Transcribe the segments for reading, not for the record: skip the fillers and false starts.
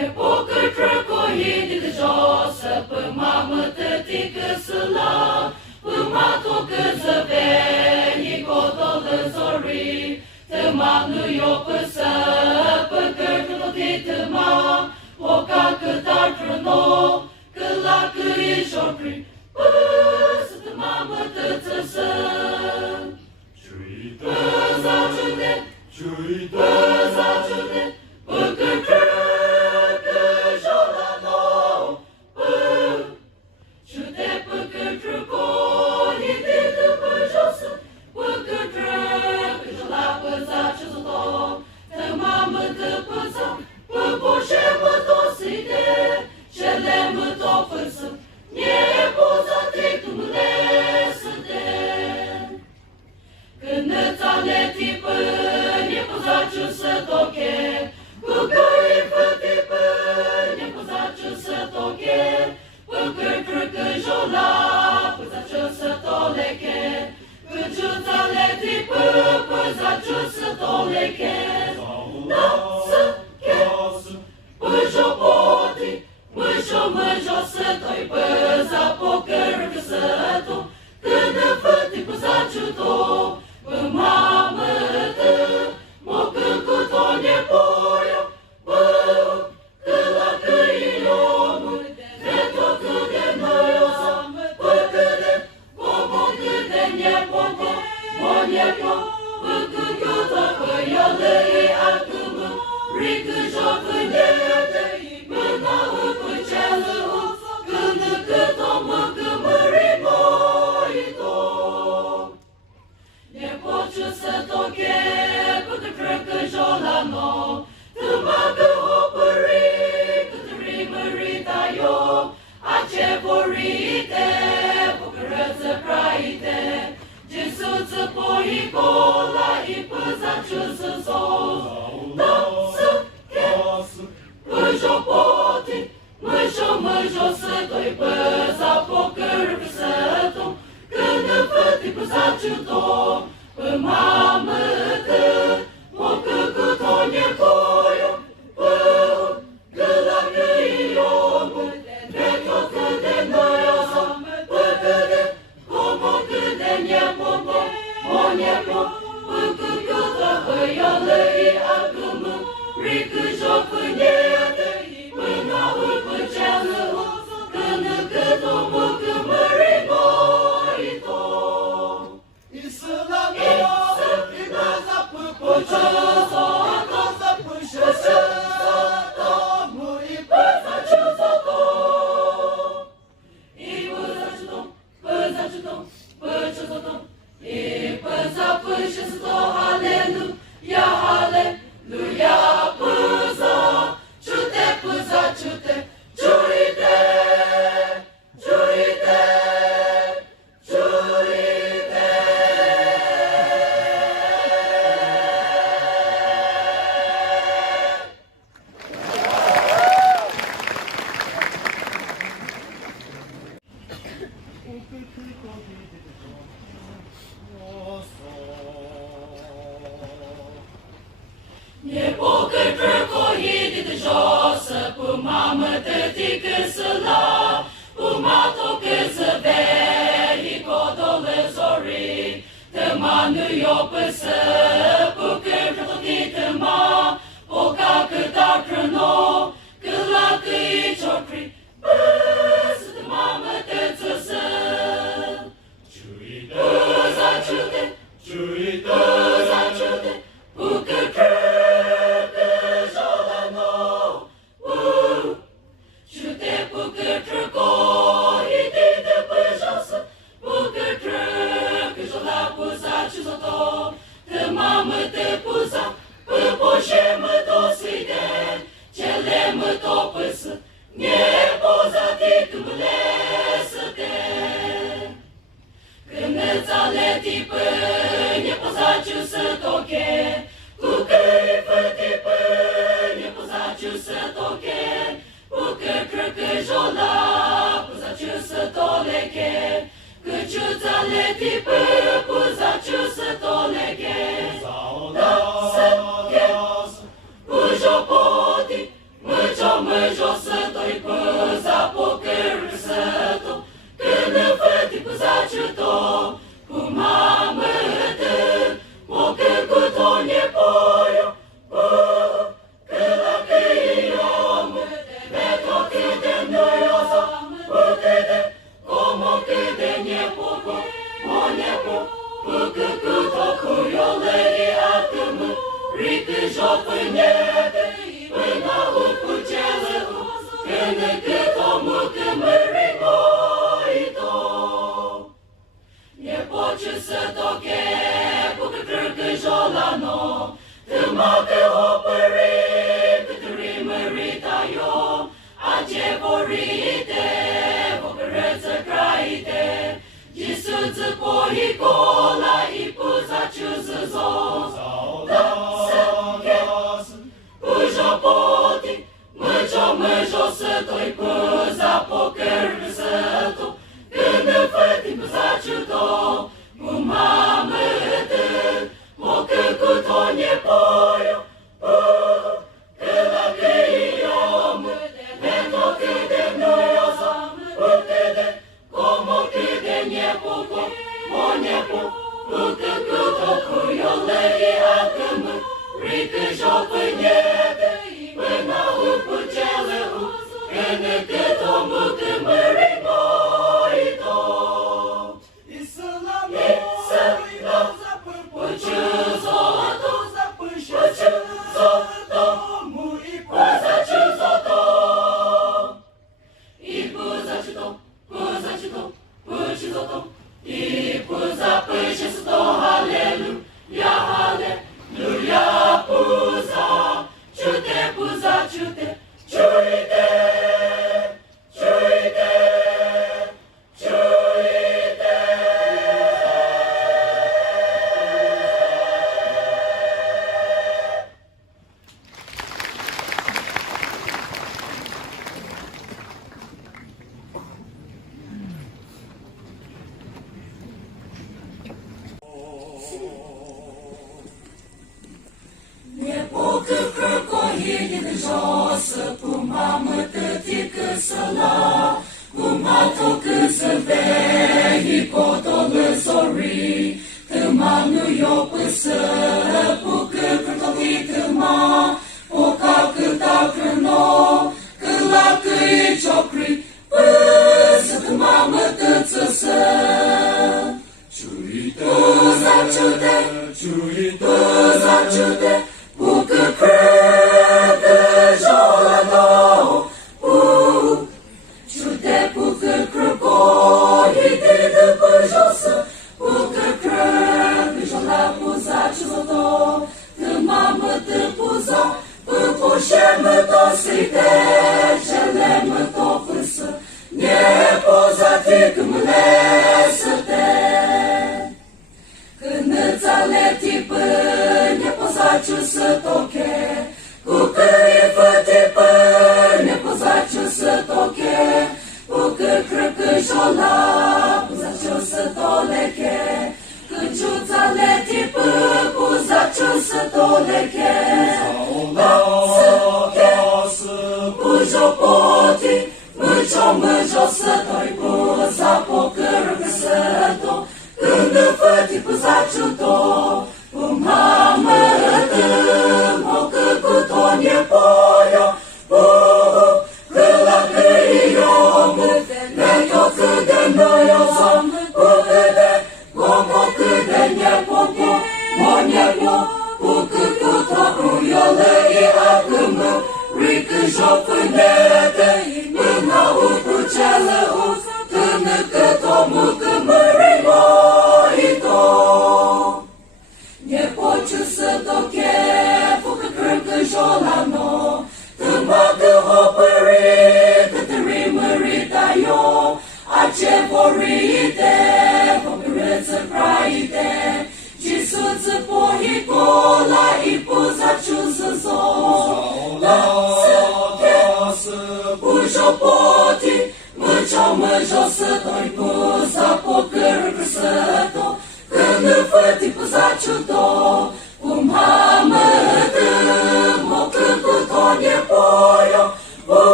E pocăi trăcoidi de josă, pe mamă tătică să la, pe mato că zăveni, codolă zori, tăma nu i-o păsă, pe cărcă nu te tăma, o ca cât ar trăno, că la câi șorpri, păsă tăma mă tăță să. Păza ciude, păza ciude, păcă trăcă jola nou, ciude păcă trăco, idite pe josă, păcă trăcă jola păza ciuzo, te mamă te păza, pă boșe mă tosite, cele mă to păsă, nie poza te cumule să te. Când țale tipă, ne pozaciu să toche, cu căi fătipă, ne pozaciu să toche, cu căi crăcă jola, pozaciu să toleche, cu țale tipă, pozaciu să toleche, da să che, păjo poti, măjo să toi păza pocărcă să to, când făti pozaciu to, pă mamă tă, mocă cu tone poio, pă, că la căilo, de tot cât de noiosa, pă câte, pomo câte nepopo, moniepo, pă cât iută păială e acumă, rică jocă nete, mâna îpă ceală, când cât o măcă mărimoito. Ne poți să toche, cât crăcă jola nou, tu magă hopări, cât rimărita eu, a ce vorite, bucărăță praite, Jesuță poicola, i păzaciu să zou, da să che, păjo poti, măjo să toi păza pocărcă să tu, când făti păzaciu to, pă mamă tă, mocă cu tone poio, pă, că la căio, de tot cât de noiosa, pă câte, como cât de nepopo, moniepo, pă cât iută hăială e acumă, rică jocă nete, mâna îpă ceală, când cât o mocă mărimoito. Ne pocăi trăcoidi de josă, pu mamă tătică să la, pu mato că zăveni, codolă zori, tăma nu i-o păsă, pu cărcă tochi tăma, o ca cât ar trăno, că la câi ciorpri, păsă de mamă tăță să. Păza ciude, păza ciude, pu cărcă jola nou, ciude pu cărcă idite pe josă, pu cărcă jola puza ciuzoto, te mamă te puza, pă poșe mă toside, cele mă to păsă, ne poza te câmble să te. Când țale tipă, ne pozaciu să toche, cu căi fătipă, ne pozaciu să toche, cu cărcă jola, pozaciu să toleche, căciuțale tipă, pozaciu să toleche, da să che, pujo poti, măcio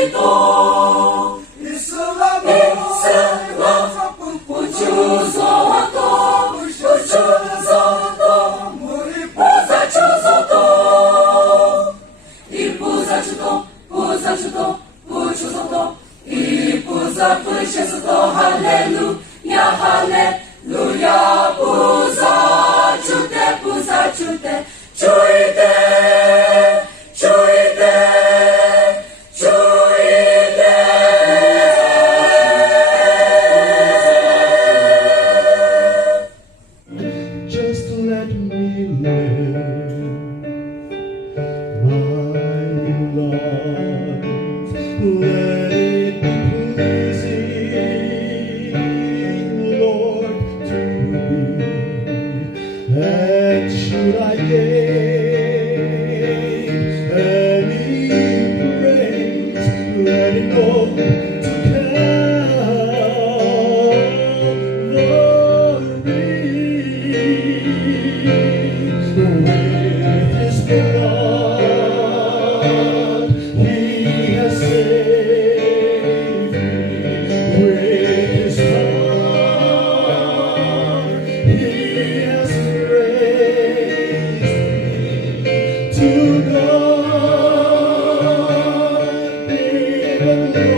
Mă запишу зото, і позапише зото, Галелуя, Галелуя, позачуте, позачуте, чуєте, чуєте, чуєте. Just let me live my life, let it be pleasing, Lord, to thee. And should I gain any praise, let it go to with His blood, He has saved me. With His heart, He has raised me. To God be the glory.